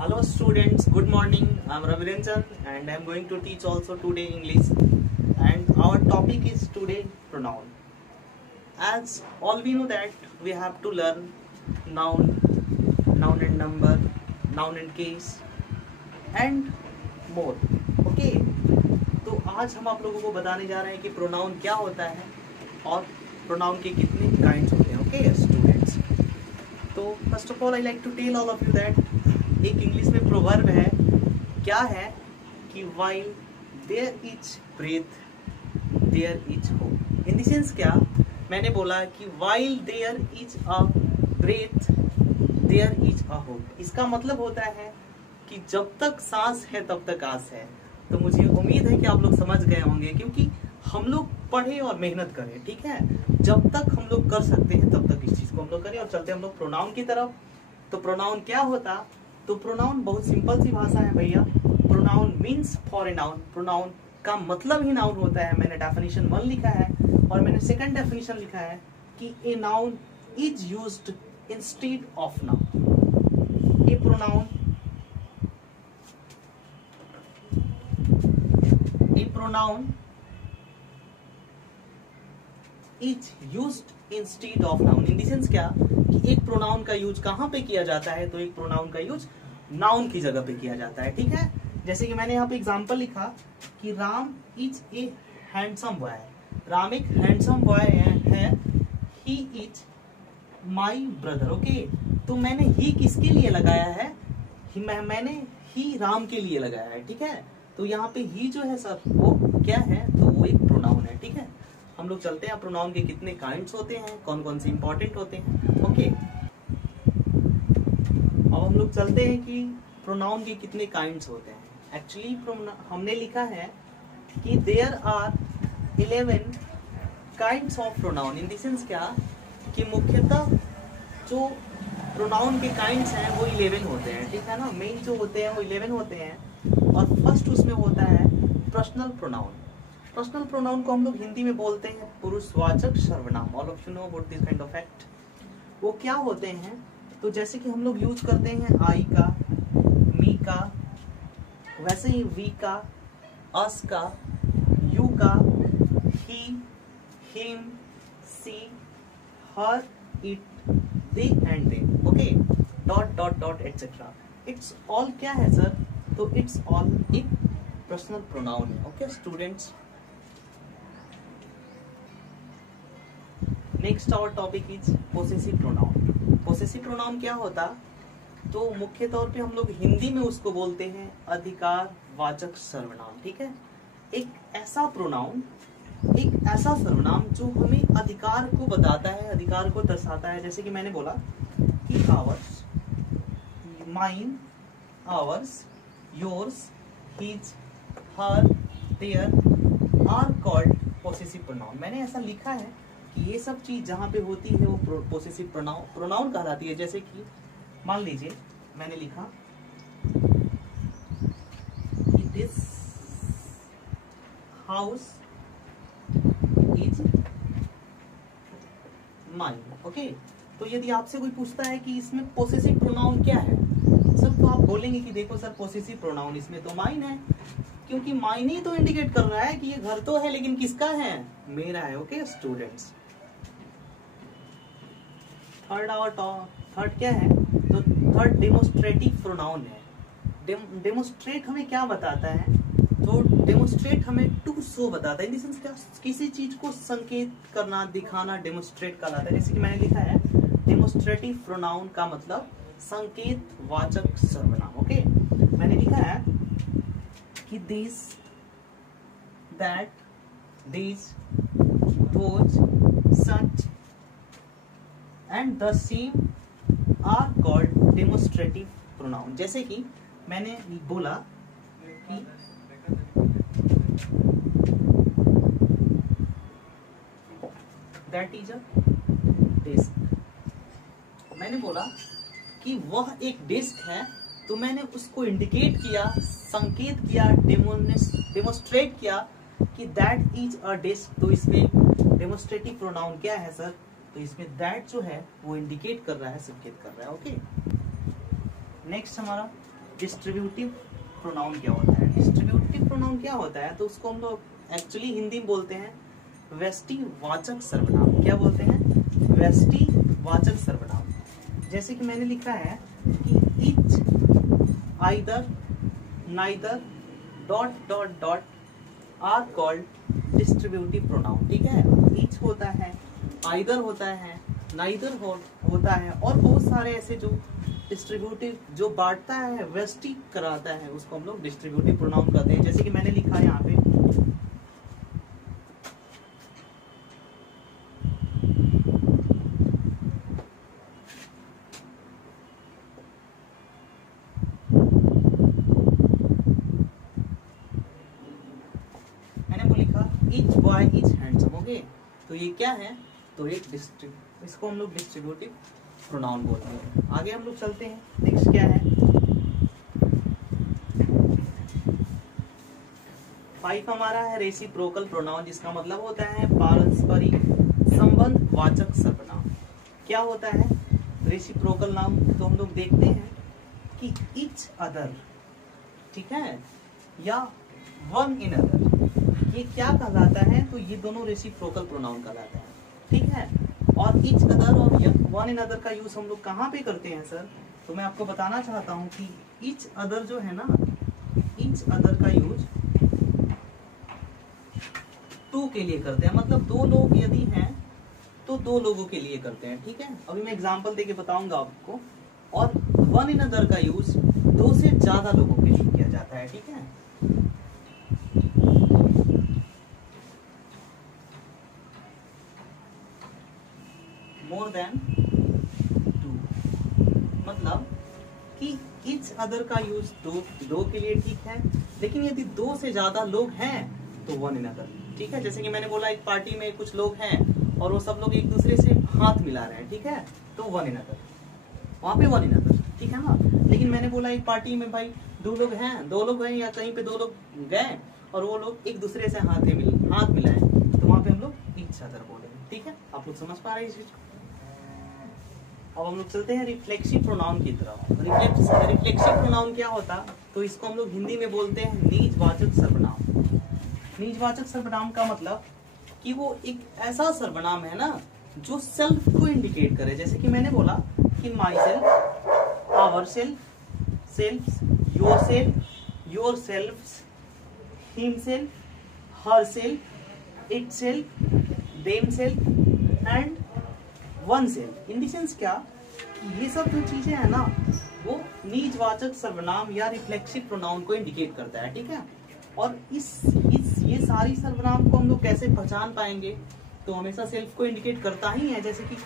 Hello students, good morning. I am Ravirenjan and I am going to teach also today English, and our topic is today pronoun. As all we know that we have to learn noun, noun and number, noun and case and more. Okay, तो आज हम आप लोगों को बताने जा रहे हैं कि प्रोनाउन क्या होता है और प्रोनाउन के कितने काइंड्स होते हैं. ओके स्टूडेंट्स, तो first of all I like to tell all of you that एक इंग्लिश में प्रोवर्ब है. क्या है कि while there is breath there is hope. In the sense क्या मैंने बोला कि while there is a breath there is a hope. इसका मतलब होता है कि जब तक सांस है तब तक आस है. तो मुझे उम्मीद है कि आप लोग समझ गए होंगे, क्योंकि हम लोग पढ़े और मेहनत करें. ठीक है, जब तक हम लोग कर सकते हैं तब तक इस चीज को हम लोग करें. और चलते हम लोग प्रोनाउन की तरफ. तो प्रोनाउन क्या होता? तो प्रोनाउन बहुत सिंपल सी भाषा है भैया. Pronoun means for a noun. Pronoun का मतलब ही नाउन होता है. मैंने डेफिनेशन 1 लिखा है और मैंने सेकंड डेफिनेशन लिखा है कि a noun is used instead of noun. A pronoun is used instead of noun. In the sense क्या कि एक प्रोनाउन का यूज कहां पे किया जाता है? तो एक प्रोनाउन का यूज नाउन की जगह पे किया जाता है. ठीक है, जैसे कि मैंने यहाँ पे एग्जांपल लिखा कि Ram is a handsome boy. Ram एक हैंडसम बॉय है. He is my brother. Okay, तो मैंने ही किसके लिए लगाया है? मैंने ही राम के लिए लगाया है. ठीक है, तो यहाँ पे ही जो है सर वो क्या है? तो वो एक प्रोनाउन है. ठीक है, हम लोग चलते हैं प्रोनाउन के कितने काइंड्स होते हैं, कौन कौन से इंपॉर्टेंट होते हैं. ओके, अब हम लोग चलते हैं कि प्रोनाउन के कितने काइंड्स होते हैं. एक्चुअली हमने लिखा है कि there are 11 kinds of pronoun. In the sense क्या कि मुख्यतः जो प्रोनाउन के काइंड्स हैं वो 11 होते हैं. ठीक है ना, मेन जो होते हैं वो 11 होते हैं. और फर्स्ट उसमें होता है पर्सनल प्रोनाउन. पर्सनल प्रोनाउन को हम लोग हिंदी में बोलते हैं पुरुषवाचक सर्वनाम. All of you know about this kind of fact. वो क्या होते हैं? तो जैसे कि हम लोग यूज करते हैं आई का, मी का, वैसे ही वी का, अस का, यू का, he, him, she, her, it, they and them. Okay, dot dot dot etcetera. It's all क्या है सर? तो इट्स ऑल एक पर्सनल प्रोनाउन है. Okay students, next our topic is possessive pronoun. Possessive pronoun क्या होता? तो मुख्य तौर पे हम लोग हिंदी में उसको बोलते हैं अधिकार वाचक सर्वनाम. ठीक है, एक ऐसा प्रोनाउन, एक ऐसा सर्वनाम जो हमें अधिकार को बताता है, अधिकार को दर्शाता है. जैसे कि मैंने बोला कि ours, mine, ours, yours, his, her, there are called possessive pronoun. मैंने ऐसा लिखा है कि ये सब चीज जहां पे होती है वो पोसेसिव प्रोनाउन कहलाती है. जैसे कि मान लीजिए मैंने लिखा कि this house is mine. Okay, तो यदि आपसे कोई पूछता है कि इसमें पोसेसिव प्रोनाउन क्या है सर, तो आप बोलेंगे कि देखो सर पोसेसिव प्रोनाउन इसमें तो माइन है, क्योंकि माइन ही तो इंडिकेट कर रहा है कि ये घर तो है लेकिन किसका है? मेरा है. ओके स्टूडेंट्स, थर्ड क्या है? तो थर्ड डेमोस्ट्रेटिव प्रोनाउन है. डेमोस्ट्रेट हमें क्या बताता है? तो डेमोस्ट्रेट हमें टू शो बताता है. इन द सेंस क्या किसी चीज को संकेत करना, दिखाना डेमोस्ट्रेट कहलाता है. जैसे कि मैंने लिखा है डेमोस्ट्रेटिव प्रोनाउन का मतलब संकेत वाचक सर्वनाम. ओके, मैंने लिखा है कि this, that, this, those, such and the same are called demonstrative pronoun. जैसे कि मैंने बोला कि दैट इज अ डेस्क. मैंने बोला कि वह एक डेस्क है, तो मैंने उसको इंडिकेट किया, संकेत किया, डेमोस्ट्रेट किया कि दैट इज अ डेस्क. तो इसमें डेमोस्ट्रेटिव प्रोनाउन क्या है सर? तो इसमें दैट जो है वो इंडिकेट कर रहा है, संकेत कर रहा है. ओके, नेक्स्ट हमारा डिस्ट्रीब्यूटिव प्रोनाउन क्या होता है। डिस्ट्रीब्यूटिव प्रोनाउन क्या होता है, तो उसको हम लोग एक्चुअली हिंदी में बोलते हैं व्यष्टिवाचक सर्वनाम। क्या बोलते हैं, व्यष्टिवाचक सर्वनाम। जैसे कि मैंने लिखा है कि each, either, neither, dot dot dot are called distributive pronoun. ठीक है, ईच होता है, आइदर होता है, नाइदर होता है, और बहुत सारे ऐसे जो डिस्ट्रीब्यूटिव जो बांटता है, व्यष्टि कराता है, उसको हम लोग डिस्ट्रीब्यूटिव प्रोनाउन कहते हैं। जैसे कि मैंने लिखा है यहाँ पे each boy is handsome। Okay, तो ये क्या है, तो एक इसको हम लोग डिस्ट्रीब्यूटिव प्रोनाउन बोलते हैं। आगे हम लोग चलते हैं, नेक्स्ट क्या है, 5 हमारा है रेसिप्रोकल प्रोनाउन, जिसका मतलब होता है पारस्परिक संबंध वाचक सर्वनाम। क्या होता है रेसिप्रोकल नाम, तो हम लोग देखते हैं कि ईच अदर, ठीक है, या वन इन अदर, ये क्या कहलाता है, तो ये दोनों रेसिप्रोकल प्रोनाउन कहलाता है। ठीक है, और ईच अदर और वन इन अदर का यूज हम लोग कहाँ पे करते हैं सर, तो मैं आपको बताना चाहता हूँ कि ईच अदर जो है ना, ईच अदर का यूज टू के लिए करते हैं, मतलब 2 लोग यदि हैं तो 2 लोगों के लिए करते हैं। ठीक है, अभी मैं एग्जांपल देके बताऊंगा आपको। और वन इन अदर का यूज 2 से ज्यादा लोगों के लिए किया जाता है। ठीक है, मोर देन 2, मतलब कि ईच अदर का यूज 2 के लिए ठीक है, लेकिन यदि 2 से ज्यादा लोग हैं तो वन इन अदर। ठीक है, जैसे कि मैंने बोला एक पार्टी में कुछ लोग हैं और वो सब लोग एक दूसरे से हाथ मिला रहे हैं, ठीक है, तो वन इन अदर, वहां पे वन इन अदर। ठीक है ना, लेकिन मैंने बोला एक पार्टी में भाई 2 लोग हैं, 2 लोग गए या कहीं पे 2 लोग गए और वो लोग एक दूसरे से हाथ मिलाए, तो वहां पे हम लोग ईच अदर बोलेंगे। ठीक है, आप लोग समझ पा रहे हैं इस चीज को। अब हम लोग चलते हैं रिफ्लेक्सिव प्रोनाउन की तरफ। रिफ्लेक्सिव प्रोनाउन क्या होता, तो इसको हम लोग हिंदी में बोलते हैं निजवाचक सर्वनाम। निजवाचक सर्वनाम का मतलब कि वो एक ऐसा सर्वनाम है ना जो सेल्फ को इंडिकेट करे। जैसे कि मैंने बोला कि myself, ourself, self, yourself, himself, herself, itself, themself and oneself. In the sense क्या, ये सब जो चीजें है ना वो निजवाचक सर्वनाम या रिफ्लेक्सिव प्रोनाउन को इंडिकेट करता है। ठीक है, और ये सारी सर्वनाम को हम लोग कैसे पहचान पाएंगे, तो हमेशा सेल्फ को इंडिकेट करता ही है। जैसे कि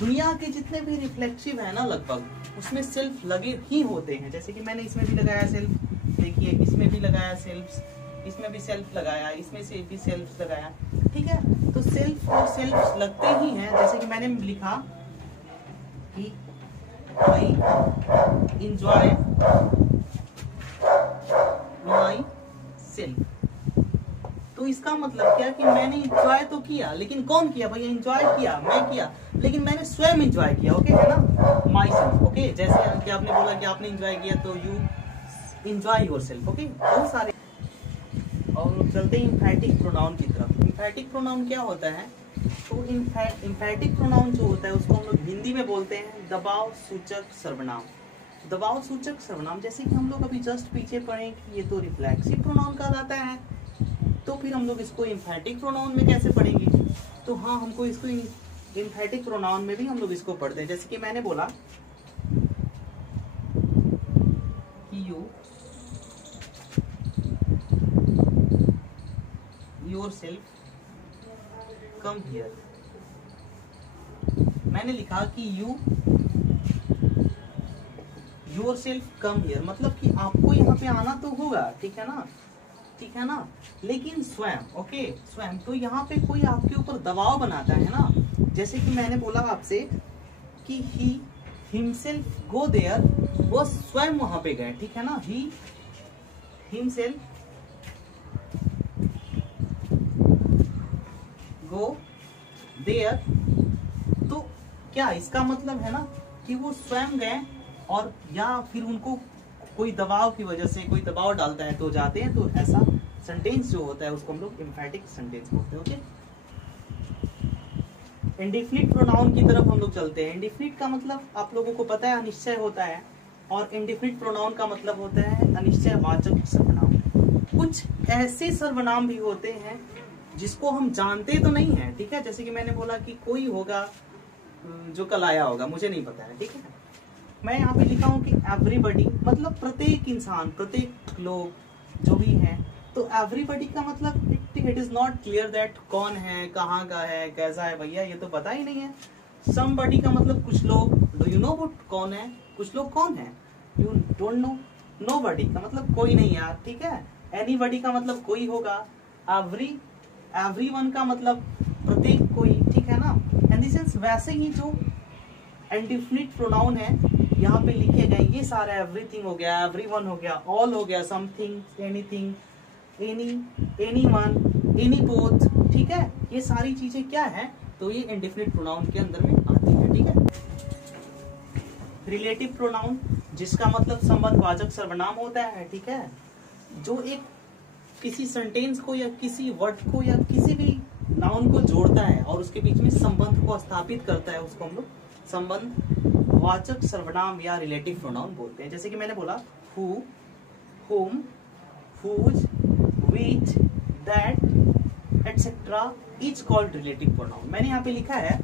दुनिया के जितने भी रिफ्लेक्सिव है ना लगभग उसमें सेल्फ लगे ही होते हैं। जैसे कि मैंने इसमें भी लगाया सेल्फ, देखिए इसमें भी लगाया सेल्फ, इसमें भी सेल्फ लगाया, इसमें से भी सेल्फ लगाया। ठीक है, तो सेल्फ और सेल्फ लगते ही हैं। जैसे कि मैंने लिखा कि आई एंजॉय माई सेल्फ, तो इसका मतलब क्या कि मैंने एंजॉय तो किया, लेकिन कौन किया भैया, एंजॉय किया मैं किया, लेकिन मैंने स्वयं एंजॉय किया। ओके है ना, माई सेल्फ। ओके, जैसे कि आपने बोला कि आपने एंजॉय किया तो you enjoy your self. Okay, बहुत सारे। और चलते हैं इम्फैटिक प्रोनाउन की तरफ। इम्फैटिक प्रोनाउन क्या होता है, तो इम्फैटिक प्रोनाउन जो होता है उसको हम लोग हिंदी में बोलते हैं दबाव सूचक सर्वनाम। दबाव सूचक सर्वनाम, जैसे कि हम लोग अभी जस्ट पीछे पढ़े कि ये तो रिफ्लेक्सिव प्रोनाउन कहलाता है, तो फिर हम लोग इसको इम्फैटिक प्रोनाउन में कैसे पढ़ेंगे, तो हाँ हमको इसको इम्फैटिक प्रोनाउन में भी हम लोग इसको पढ़ते हैं। जैसे कि मैंने बोला कि यू योरसेल्फ कम हियर, मैंने लिखा कि यू योरसेल्फ कम हियर, मतलब कि आपको यहाँ पे आना तो होगा, ठीक है ना, ठीक है ना, लेकिन स्वयं। ओके, स्वयं, तो यहाँ पे कोई आपके ऊपर दबाव बनाता है ना। जैसे कि मैंने बोला आपसे कि ही हिमसेल्फ गो देयर, वो स्वयं वहां पे गए, ठीक है ना, ही हिमसेल्फ गो देयर, तो क्या इसका मतलब है ना कि वो स्वयं गए और या फिर उनको कोई दबाव की वजह से कोई दबाव डालता है तो जाते हैं, तो ऐसा सेंटेंस जो होता है उसको हम लोग एम्फैटिक सेंटेंस बोलते हैं। ओके, इंडेफिनिट प्रोनाउन की तरफ हम लोग चलते हैं। इंडेफिनिट का मतलब आप लोगों को पता है अनिश्चय होता है, और इंडेफिनिट प्रोनाउन का मतलब होता है अनिश्चयवाचक सर्वनाम। कुछ ऐसे सर्वनाम भी होते हैं जिसको हम जानते तो नहीं है, ठीक है। जैसे कि मैंने बोला कि कोई होगा जो कल आया होगा, मुझे नहीं पता है, ठीक है। मैं यहाँ पे लिखा हूँ कि एवरीबडी मतलब प्रत्येक इंसान, प्रत्येक लोग जो भी हैं, तो एवरीबडी का मतलब it is not clear that कौन है, कहाँ का है, कैसा है, भैया ये तो पता ही नहीं है। समबडी का मतलब कुछ लोग, डू यू नो व्हाट कौन है, कुछ लोग कौन है, यू डोंट नो। नोबडी का मतलब कोई नहीं यार, ठीक है। एनीबडी का मतलब कोई होगा। एवरीवन का मतलब प्रत्येक कोई, ठीक है ना। इन द सेंस वैसे ही जो इंडेफिनिट प्रोनाउन है यहाँ पे लिखे गए, ये सारा एवरीथिंग हो गया, एवरीवन हो गया, ऑल हो गया, something, anything, anyone, any both, ठीक है। ये सारी चीजें क्या है, तो ये इंडेफिनिट प्रोनाउन के अंदर में आती है, ठीक है। रिलेटिव प्रोनाउन जिसका मतलब संबंधवाचक सर्वनाम होता है, ठीक है, जो एक किसी सेंटेंस को या किसी वर्ड को या किसी भी नाउन को जोड़ता है और उसके बीच में संबंध को स्थापित करता है, उसको हम लोग संबंधवाचक सर्वनाम या रिलेटिव प्रोनाउन बोलते हैं। जैसे कि मैंने बोला who, whom, whose, which, that, etc. each called relative pronoun। मैंने यहाँ पे लिखा है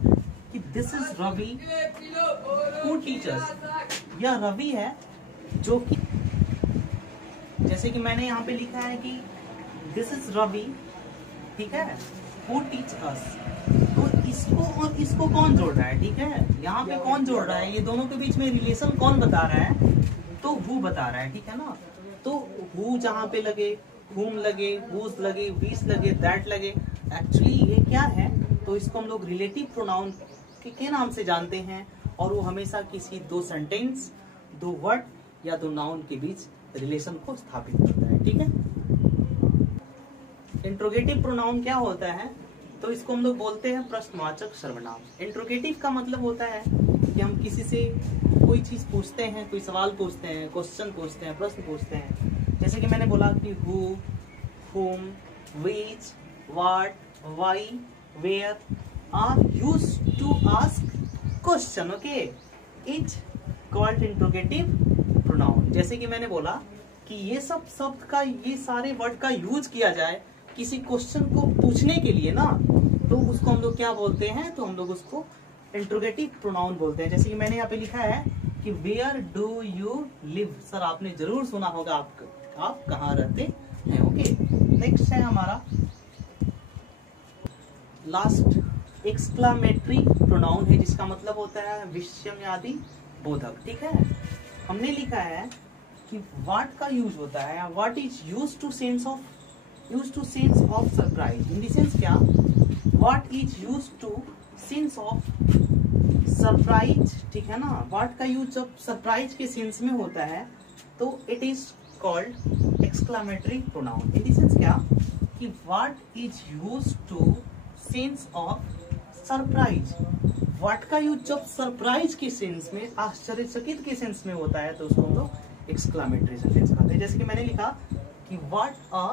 कि this is Ravi who teachers, यह रवि है जो कि, जैसे कि मैंने यहाँ पे लिखा है कि दिस इज रवि, ठीक है, हु टीच अस। तो इसको और इसको कौन जोड़ रहा है, ठीक है, यहाँ पे कौन जोड़ रहा है, ये दोनों के बीच में रिलेशन कौन बता रहा है, तो हु बता रहा है, ठीक है ना। तो हु जहाँ पे लगे, whom लगे, whose लगे, which लगे, that लगे, एक्चुअली ये क्या है, तो इसको हम लोग रिलेटिव प्रोनाउन के नाम से जानते हैं, और वो हमेशा किसी दो सेंटेंस, दो वर्ड या दो नाउन के बीच रिलेशन को स्थापित करता है, ठीक है। इंट्रोगेटिव प्रोनाउन क्या होता है, तो इसको हम लोग बोलते हैं प्रश्नवाचक सर्वनाम। इंट्रोगेटिव का मतलब होता है कि हम किसी से कोई चीज पूछते हैं, कोई सवाल पूछते हैं, क्वेश्चन पूछते हैं, प्रश्न पूछते हैं। जैसे कि मैंने बोला कि who, whom, which, what, why, where are used to ask question, okay, each called interrogative pronoun। जैसे कि मैंने बोला कि ये सब शब्द का, ये सारे वर्ड का यूज किया जाए किसी क्वेश्चन को पूछने के लिए ना, तो उसको हम लोग क्या बोलते हैं, तो हम लोग उसको इंट्रोगेटिव प्रोनाउन बोलते हैं। जैसे कि मैंने यहाँ पे लिखा है कि where do you live, sir आपने जरूर सुना होगा आप कहाँ रहते हैं, ओके। नेक्स्ट है हमारा लास्ट एक्सक्लामेटरी प्रोनाउन है, जिसका मतलब होता है विस्मयादि बोधक, ठीक है। हमने लिखा है कि व्हाट का यूज होता है, what is use to sense of surprise. In the sense क्या, what is use to sense of surprise, ठीक है ना। व्हाट का यूज जब सरप्राइज के सेंस में होता है तो it is called exclamatory pronoun. In the sense क्या, कि what is use to sense of surprise. What का यूज जब सरप्राइज के सेंस में, आश्चर्यचकित के सेंस में होता है, तो उसको हम लोग एक्सक्लामेटरी सेंटेंस कहते हैं। जैसे कि मैंने लिखा कि व्हाट अ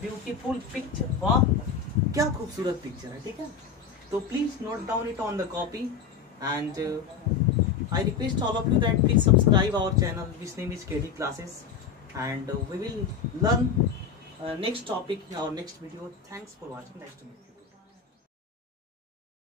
ब्यूटीफुल पिक्चर, वाह क्या खूबसूरत पिक्चर है, ठीक है। तो please note down it on the copy, and I request all of you that please subscribe our channel, which name is KD Classes, and we will learn next topic in our next video. Thanks for watching. Nice to meet you.